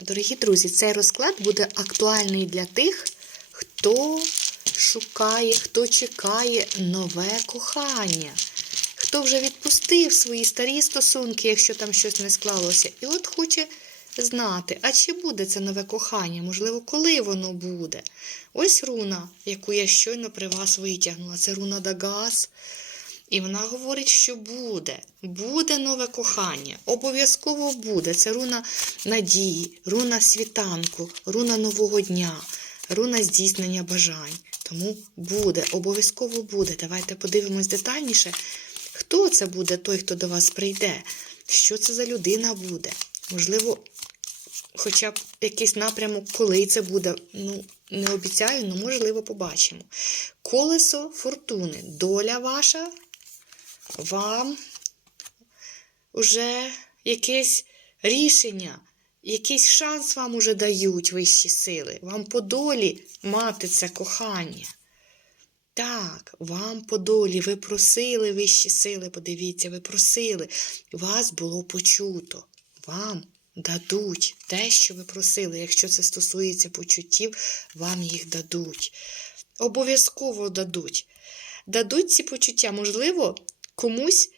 Дорогі друзі, цей розклад буде актуальний для тих, хто шукає, хто чекає нове кохання, хто вже відпустив свої старі стосунки, якщо там щось не склалося, і от хоче знати, а чи буде це нове кохання, можливо, коли воно буде. Ось руна, яку я щойно при вас витягнула, це руна Дагас. І вона говорить, що буде, буде нове кохання, обов'язково буде. Це руна надії, руна світанку, руна нового дня, руна здійснення бажань. Тому буде, обов'язково буде. Давайте подивимось детальніше, хто це буде, той, хто до вас прийде, що це за людина буде. Можливо, хоча б якийсь напрямок, коли це буде. Ну, не обіцяю, але можливо побачимо. Колесо фортуни, доля ваша вам уже якесь рішення, якийсь шанс вам уже дають вищі сили. Вам по долі мати це кохання. Так, вам по долі, ви просили вищі сили, подивіться, ви просили, вас було почуто. Вам дадуть те, що ви просили. Якщо це стосується почуттів, вам їх дадуть. Обов'язково дадуть. Дадуть ці почуття, можливо, комусь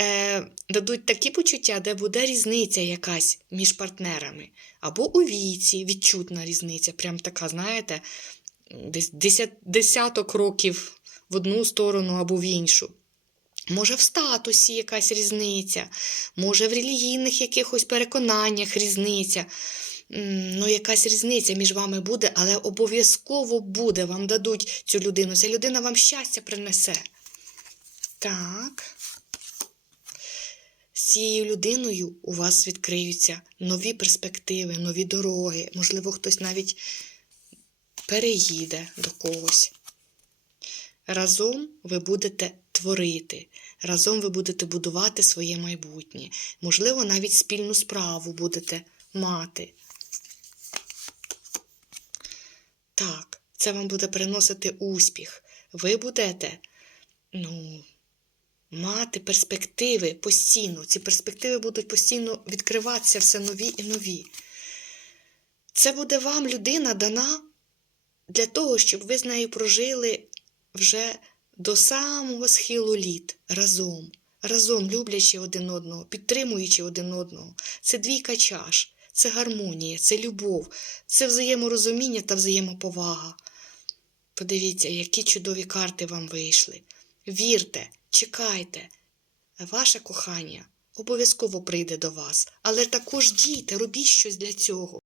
е, дадуть такі почуття, де буде різниця якась між партнерами. Або у віці відчутна різниця, прям така, знаєте, десь десят, десяток років в одну сторону або в іншу. Може, в статусі якась різниця, може, в релігійних якихось переконаннях різниця. Ну, якась різниця між вами буде, але обов'язково буде. Вам дадуть цю людину. Ця людина вам щастя принесе. Так. З цією людиною у вас відкриються нові перспективи, нові дороги. Можливо, хтось навіть переїде до когось. Разом ви будете творити, разом ви будете будувати своє майбутнє. Можливо, навіть спільну справу будете мати. Так, це вам буде приносити успіх. Ви будете, ну, мати перспективи постійно. Ці перспективи будуть постійно відкриватися все нові і нові. Це буде вам людина дана для того, щоб ви з нею прожили вже до самого схилу літ разом, разом люблячи один одного, підтримуючи один одного. Це двійка чаш, це гармонія, це любов, це взаєморозуміння та взаємоповага. Подивіться, які чудові карти вам вийшли. Вірте, чекайте, ваше кохання обов'язково прийде до вас, але також дійте, робіть щось для цього.